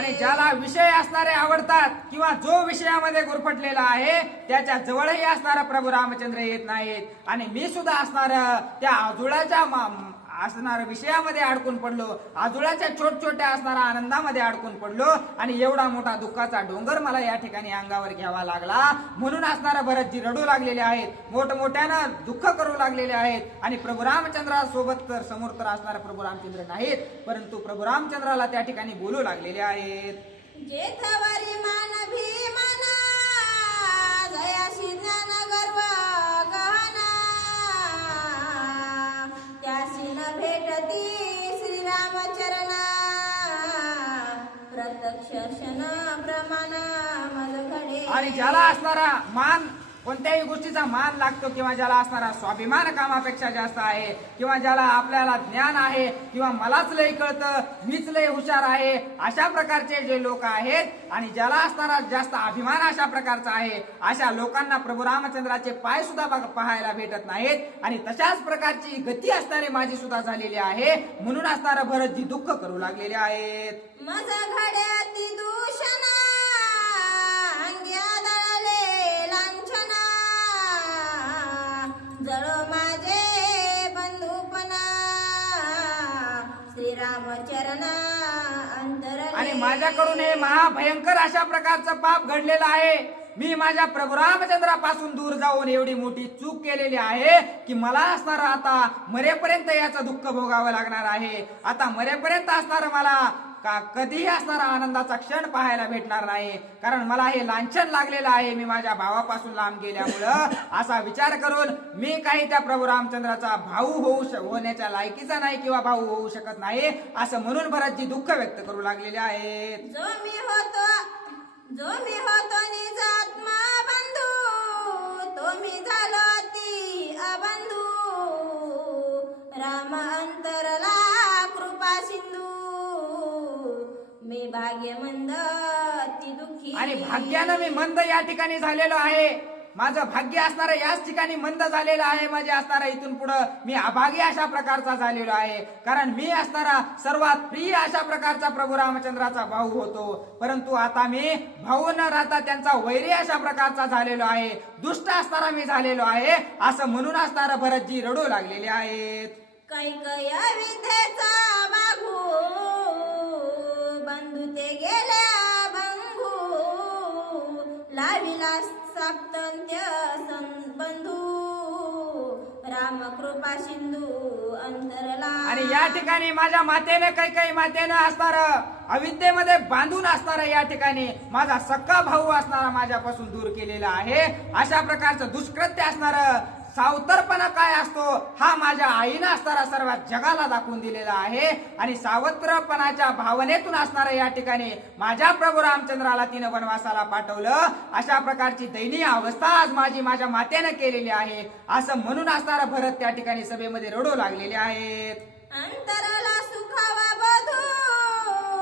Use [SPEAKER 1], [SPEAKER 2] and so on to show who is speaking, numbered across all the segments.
[SPEAKER 1] आणि ज्याला विषय असणारे आवडतात किंवा जो विषयामध्ये गुरफटलेला आहे त्याच्या जवळही असणारा प्रभू रामचंद्र येत नाहीत. आणि मी सुद्धा असणार त्या आजुळाच्या असणार विषयामध्ये अडकून पडलो आजुळाच्या छोट छोट्या असणाऱ्या आनंदामध्ये अडकून पडलो आणि एवढा मोठा दुःखाचा डोंगर मला या ठिकाणी अंगावर घ्यावा लागला. म्हणून असणारा भरतजी रडू लागलेले आहेत मोठमोठ्यानं दुःख करू लागलेले आहेत आणि प्रभू रामचंद्रासोबत तर समोर तर असणारा प्रभू रामचंद्र नाहीत परंतु प्रभू रामचंद्राला त्या ठिकाणी बोलू लागलेले आहेत.
[SPEAKER 2] जेथवरी मान भीमना ज्ञान
[SPEAKER 1] आणि ज्याला असणारा मान कोणत्याही गोष्टीचा मान लागतो किंवा ज्याला असणारा स्वाभिमान कामापेक्षा जास्त आहे किंवा ज्याला आपल्याला ज्ञान आहे किंवा मलाच लय कळतं मीच लय हुशार आहे अशा प्रकारचे जे लोक आहेत आणि ज्याला असणारा जास्त अभिमान अशा प्रकारचा आहे अशा लोकांना प्रभू रामचंद्राचे पाय सुद्धा बघ- पाहायला भेटत नाहीत. आणि तशाच प्रकारची गती असणारी माझी सुद्धा झालेली आहे. म्हणून असणारा भरतजी दुःख करू लागलेले आहेत.
[SPEAKER 2] मज घड्याती दूषणा जळो माझे अंतर
[SPEAKER 1] आणि माझ्याकडून हे महाभयंकर अशा प्रकारचं पाप घडलेलं आहे. मी माझ्या प्रभू रामचंद्रापासून दूर जाऊन एवढी मोठी चूक केलेली आहे की मला असणार आता मरेपर्यंत याचं दुःख भोगावं लागणार आहे. आता मरेपर्यंत असणार मला का कधीही असणारा आनंदाचा क्षण पाहायला भेटणार नाही. कारण मला हे लांछन लागलेलं आहे. मी माझ्या भावापासून लांब गेल्यामुळं असा विचार करून मी काही त्या प्रभू रामचंद्राचा भाऊ होऊ होण्याच्या लायकीचा नाही किंवा भाऊ होऊ शकत नाही असं म्हणून भरतजी दुःख व्यक्त करू लागलेले आहेत.
[SPEAKER 2] जो मी होतो जो मी होतो निज बंधू तो मी झालो ती अबंधू. राम अंतरला कृपा सिंधू. मी भाग्यमंद ती दुःखी.
[SPEAKER 1] आणि भाग्यानं मी मंद या ठिकाणी झालेलो आहे. माझं भाग्य असणारं याच ठिकाणी मंद झालेलं आहे. माझे असणारा इथून पुढं मी अभागी अशा प्रकारचा झालेलो आहे. कारण मी असणारा सर्वात प्रिय अशा प्रकारचा प्रभू रामचंद्राचा भाऊ होतो. परंतु आता मी भाऊ न राहता त्यांचा वैरी अशा प्रकारचा झालेलो आहे. दुष्ट असणारा मी झालेलो आहे. असं म्हणून असणारा भरतजी रडू लागलेले आहेत.
[SPEAKER 2] कैकय विधेचा बाघू विलास सप्तंत्य बंधू राम कृपा सिंधू अंतरला
[SPEAKER 1] आणि या ठिकाणी माझ्या मातेने काही काही मातेनं असणार अविद्येमध्ये बांधून असणार या ठिकाणी. माझा सक्का भाऊ असणारा माझ्यापासून दूर केलेला आहे. अशा प्रकारचं दुष्कृत्य असणार. सावतरपणा काय असतो? हा माझ्या आईनं असणारा सर्वात जगाला दाखवून दिलेला आहे. आणि सावत्रपणाच्या भावनेतून असणारं या ठिकाणी माझ्या प्रभू रामचंद्राला तिनं वनवासाला पाठवलं. अशा प्रकारची दयनीय अवस्था आज माझी माझ्या मातेनं केलेली आहे. असं म्हणून असणारा भरत त्या ठिकाणी सभेमध्ये रडू लागलेले आहेत.
[SPEAKER 2] सुखावा बधू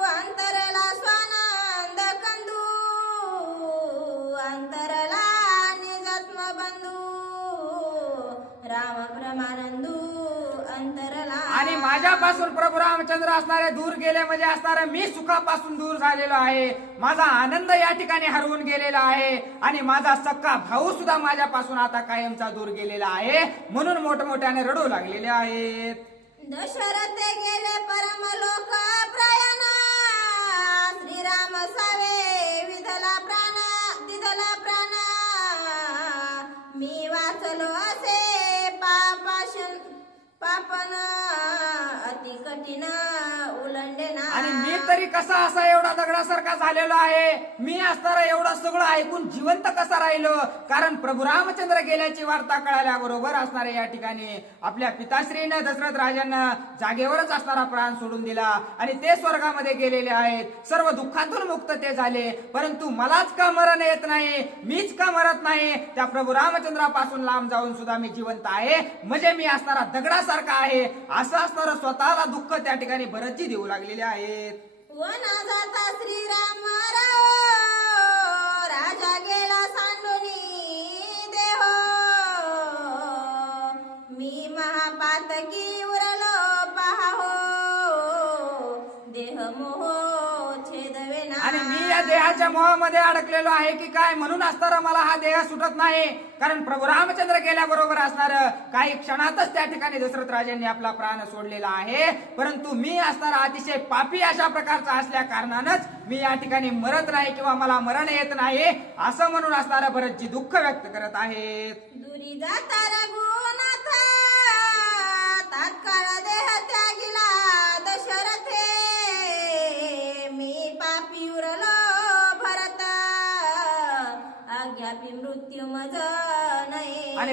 [SPEAKER 2] अंतरला स्वानंद कंदू अंतरला
[SPEAKER 1] आणि माझ्यापासून प्रभू रामचंद्र असणारे दूर गेले म्हणजे असणारे मी सुखापासून दूर झालेलो आहे. माझा आनंद या ठिकाणी हरवून गेलेला आहे. आणि माझा सक्का भाऊ सुद्धा माझ्यापासून आता कायमचा दूर गेलेला आहे. म्हणून मोठमोठ्याने रडू लागलेले आहेत.
[SPEAKER 2] दशरथ गेले परम
[SPEAKER 1] आणि कसा असा एवढा दगडासारखा झालेलो आहे? मी असणारा एवढा सगळं ऐकून जिवंत कसा राहिलो? कारण प्रभू रामचंद्र गेल्याची वार्ता कळाल्याबरोबर असणारे या ठिकाणी आपल्या पिताश्रीनं दशरथ राजांना जागेवरच असणारा प्राण सोडून दिला. आणि ते स्वर्गामध्ये गेलेले आहेत. सर्व दुःखातून मुक्त ते झाले. परंतु मलाच का मरण येत नाही? मीच का मरत नाही? त्या प्रभू रामचंद्रापासून लांब जाऊन सुद्धा मी जिवंत आहे. म्हणजे मी असणारा दगडासारखा आहे. असं असणारं स्वतःला दुःख त्या ठिकाणी भरतजी देऊ लागलेले आहेत.
[SPEAKER 2] वना जाता श्रीराम राजा गेला सांडोनी देह मी महापातकी उरलो पाहो. देह मोह
[SPEAKER 1] या देहाच्या मोहामध्ये अडकलेलो आहे की काय? म्हणून असताना मला हा देह सुटत नाही. कारण प्रभू रामचंद्र गेल्याबरोबर असणार काही क्षणातच त्या ठिकाणी दशरथ राजांनी आपला प्राण सोडलेला आहे. परंतु मी असणारा अतिशय पापी अशा प्रकारचा असल्या कारणानच मी या ठिकाणी मरत नाही किंवा मला मरण येत नाही असं म्हणून असणारा भरतजी दुःख व्यक्त करत आहेत.
[SPEAKER 2] दुरी जाता तात्काळ देह त्यागिला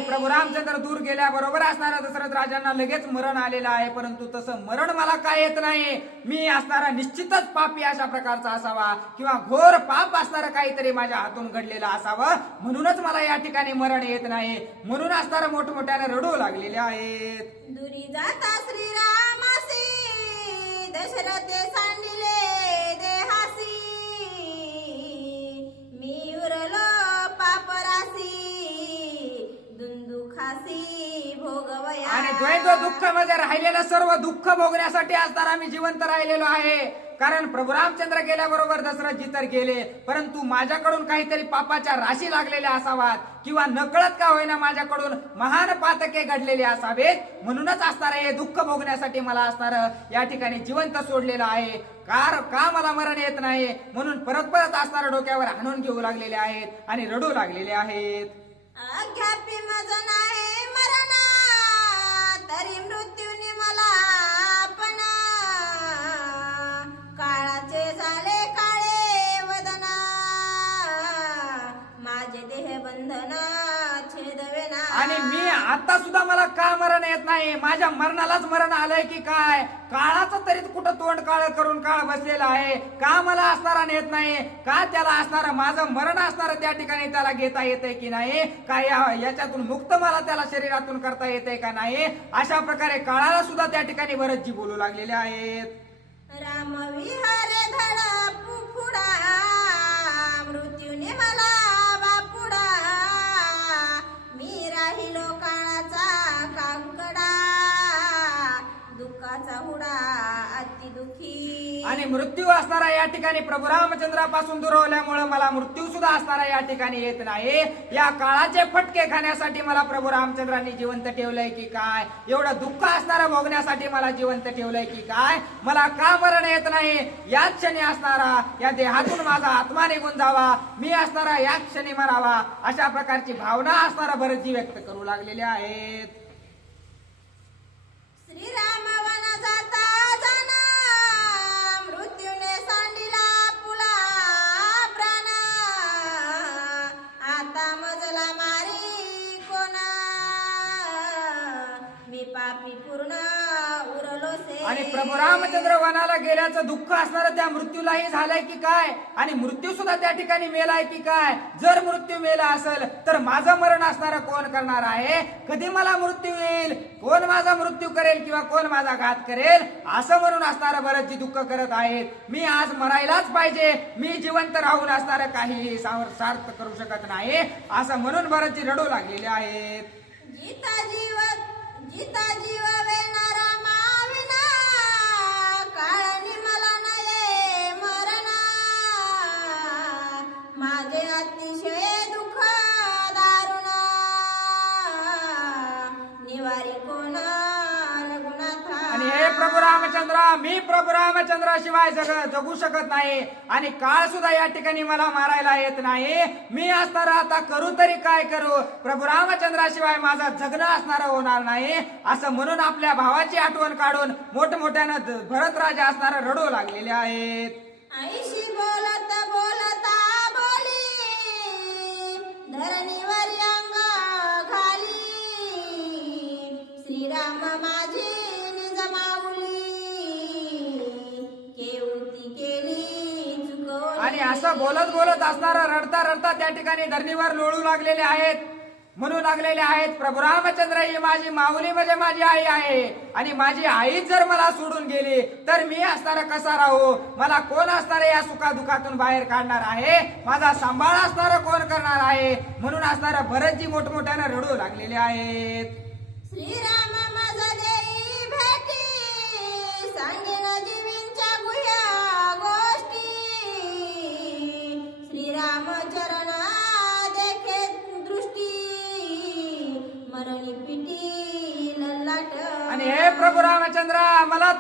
[SPEAKER 1] प्रभू रामचंद्र दूर गेल्याबरोबर असणारा दशरथ राजांना लगेच मरण आलेलं आहे परंतु तसं मरण मला काय येत नाही? मी असणारा निश्चितच पापी अशा प्रकारचा असावा किंवा घोर पाप असणारं काहीतरी माझ्या हातून घडलेलं असावं म्हणूनच मला या ठिकाणी मरण येत नाही. म्हणून असणारं मोठमोठ्याने रडू लागलेले आहेत.
[SPEAKER 2] दुरी जाता श्रीरामासी दशरथे सांडिले
[SPEAKER 1] आणि द्वैत दुःखमध्ये राहिलेलं सर्व दुःख भोगण्यासाठी असताना मी जिवंत राहिलेलो आहे. कारण प्रभू रामचंद्र गेल्याबरोबर दशरथजी तर गेले. परंतु माझ्याकडून काहीतरी पापाच्या राशी लागलेल्या असावात किंवा नकळत का होईना माझ्याकडून महान पातके घडलेले असावेत? म्हणूनच असणार हे दुःख भोगण्यासाठी मला असणार या ठिकाणी जिवंत सोडलेलं आहे. कार का मला मरण येत नाही? म्हणून परत परत असणार डोक्यावर हाणून घेऊ लागलेले आहेत आणि रडू लागलेले आहेत.
[SPEAKER 2] तरी
[SPEAKER 1] आता सुद्धा मला का मरण येत नाही? माझ्या मरणालाच मरण आलंय की काय? काळाचं तरी कुठं तोंड काळ करून काळ बसलेला आहे. का मला असणारा नेत नाही? का त्याला असणार माझं मरण असणार त्या ठिकाणी त्याला घेता येते की नाही? का या- याच्यातून मुक्त मला त्याला शरीरातून करता येते का नाही? अशा प्रकारे काळाला सुद्धा त्या ठिकाणी भरतजी बोलू लागलेले आहेत.
[SPEAKER 2] राम विहारे धडा फुडा दुःखाचा हुडा अति दुखी.
[SPEAKER 1] आणि मृत्यू असणारा या ठिकाणी प्रभू रामचंद्रापासून दुरवल्यामुळे मला मृत्यू सुद्धा असणारा या ठिकाणी येत नाही. या काळाचे फटके खाण्यासाठी मला प्रभू रामचंद्रांनी जिवंत ठेवलंय की काय? एवढं दुःख असणारं भोगण्यासाठी मला जिवंत ठेवलंय की काय? मला का मरण येत नाही? याच क्षणी असणारा या देहातून माझा आत्मा निघून जावा. मी असणारा या क्षणी मरावा. अशा प्रकारची भावना असणारा भरतजी व्यक्त करू लागलेले आहेत.
[SPEAKER 2] श्रीराम
[SPEAKER 1] प्रभू रामचंद्र वनाला गेल्याचं दुःख असणारं त्या मृत्यूलाही झालंय की काय? आणि मृत्यू सुद्धा त्या ठिकाणी मेलाय की काय? जर मृत्यू मेला असेल तर माझं मरण असणारं कोण करणार आहे? कधी मला मृत्यू येईल? कोण माझा मृत्यू करेल किंवा कोण माझा घात करेल? असं म्हणून असणारं बरंचजी दुःख करत आहेत. मी आज मरायलाच पाहिजे. मी जिवंत राहून असणारं काही सार्थ करू शकत नाही. असं म्हणून बरंचजी रडू लागलेले आहेत.
[SPEAKER 2] जीता जीव जीता जीव
[SPEAKER 1] चंद्राशिवाय जग जगू शकत नाही आणि काळ सुद्धा या ठिकाणी मला मारायला येत नाही. मी असणार आता करू तरी काय करू? प्रभू रामचंद्राशिवाय माझा जगणं असणार होणार नाही. असं म्हणून आपल्या भावाची आठवण काढून मोठमोठ्यानं द- भरत राजा असणार रडू लागलेले आहेत.
[SPEAKER 2] आईशी बोलत बोलता बोली धरणीवर अंग श्रीराम
[SPEAKER 1] असं बोलत बोलत असणारा रडता रडता त्या ठिकाणी धरणीवर लोळू लागलेले आहेत म्हणू लागलेले आहेत प्रभू रामचंद्र ही माझी माऊली म्हणजे माझी आई आहे. आणि माझी आई जर मला सोडून गेली तर मी असणारा कसा राहू? मला कोण असणारे या सुखादुखातून बाहेर काढणार आहे? माझा सांभाळ असणारा कोण करणार आहे? म्हणून असणारा भरतजी मोठमोठ्यानं रडू लागलेले आहेत.
[SPEAKER 2] श्रीराम!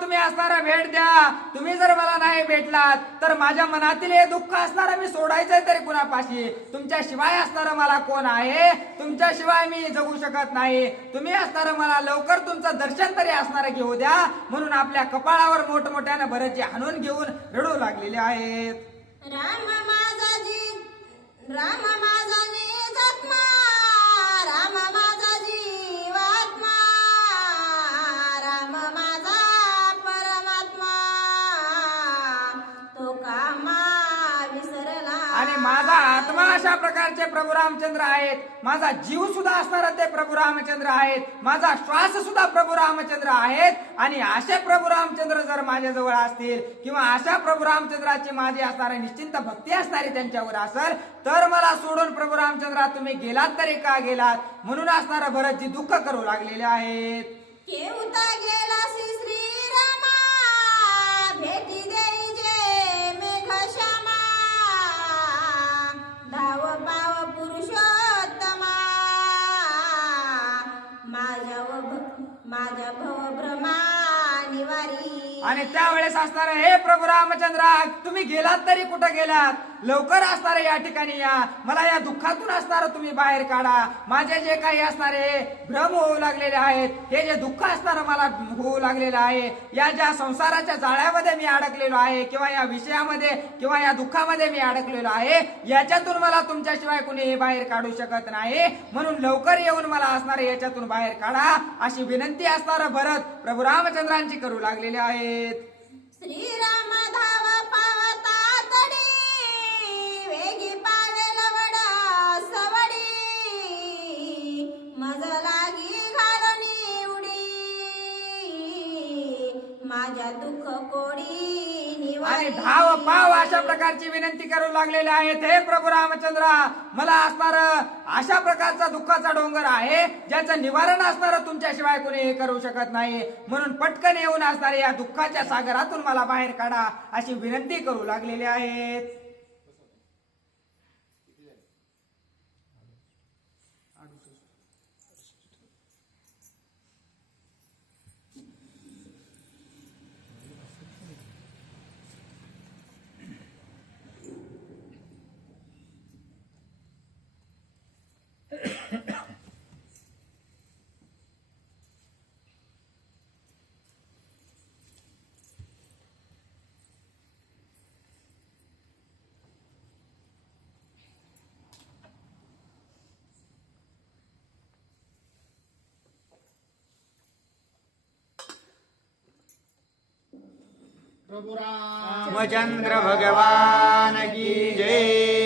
[SPEAKER 1] तुम्ही असणारा भेट द्या. तुम्ही जर मला नाही भेटलात तर माझ्या मनातील हे दुःख असणारं मी सोडायचंय तरी कुणापाशी? तुमच्या शिवाय असणारं मला कोण आहे? तुमच्या शिवाय मी जगू शकत नाही. तुम्ही असणारं मला लवकर तुमचं दर्शन तरी असणारं घेऊ द्या. म्हणून आपल्या कपाळावर मोठमोठ्यानं भरतजी हाणून घेऊन रडू लागलेले आहेत.
[SPEAKER 2] राम माझा जी राम माझा
[SPEAKER 1] अशा प्रकारचे प्रभू रामचंद्र आहेत. माझा जीव सुद्धा असणारा ते प्रभू रामचंद्र आहेत. माझा श्वास सुद्धा प्रभू रामचंद्र आहेत. आणि असे प्रभू रामचंद्र जर माझ्याजवळ असतील किंवा अशा प्रभू रामचंद्राची माझी असणारी निश्चिंत भक्ती असणारी त्यांच्यावर असेल तर मला सोडून प्रभू रामचंद्रा तुम्ही गेलात तरी का गेलात? म्हणून असणारा भरतजी दुःख करू लागलेले आहेत.
[SPEAKER 2] भ्रमा निवारी
[SPEAKER 1] आणि त्यावेळेस असणार हे प्रभू रामचंद्र तुम्ही गेलात तरी कुठं गेलात? लवकर असणारे या ठिकाणी या. मला या दुःखातून असणार तुम्ही बाहेर काढा. माझे जे काही असणारे भ्रम होऊ लागलेले आहेत हे जे दुःख असणार मला होऊ लागलेलं आहे या ज्या संसाराच्या जाळ्यामध्ये मी अडकलेलो आहे किंवा या विषयामध्ये किंवा या दुःखामध्ये मी अडकलेलो आहे याच्यातून मला तुमच्याशिवाय कुणीही बाहेर काढू शकत नाही. म्हणून लवकर येऊन मला असणारे याच्यातून बाहेर काढा. अशी विनंती असणार भरत प्रभू रामचंद्रांची करू लागलेले आहेत.
[SPEAKER 2] श्रीराम माझ्या दुःख कोडी
[SPEAKER 1] आणि धाव पाव अशा प्रकारची विनंती करू लागलेले आहेत. हे प्रभू रामचंद्र मला असणार अशा प्रकारचा दुःखाचा डोंगर आहे ज्याचं निवारण असणार तुमच्याशिवाय कोणी हे करू शकत नाही. म्हणून पटकन येऊन असणारे या दुःखाच्या सागरातून मला बाहेर काढा अशी विनंती करू लागलेले आहेत. रामचंद्र भगवान की जय।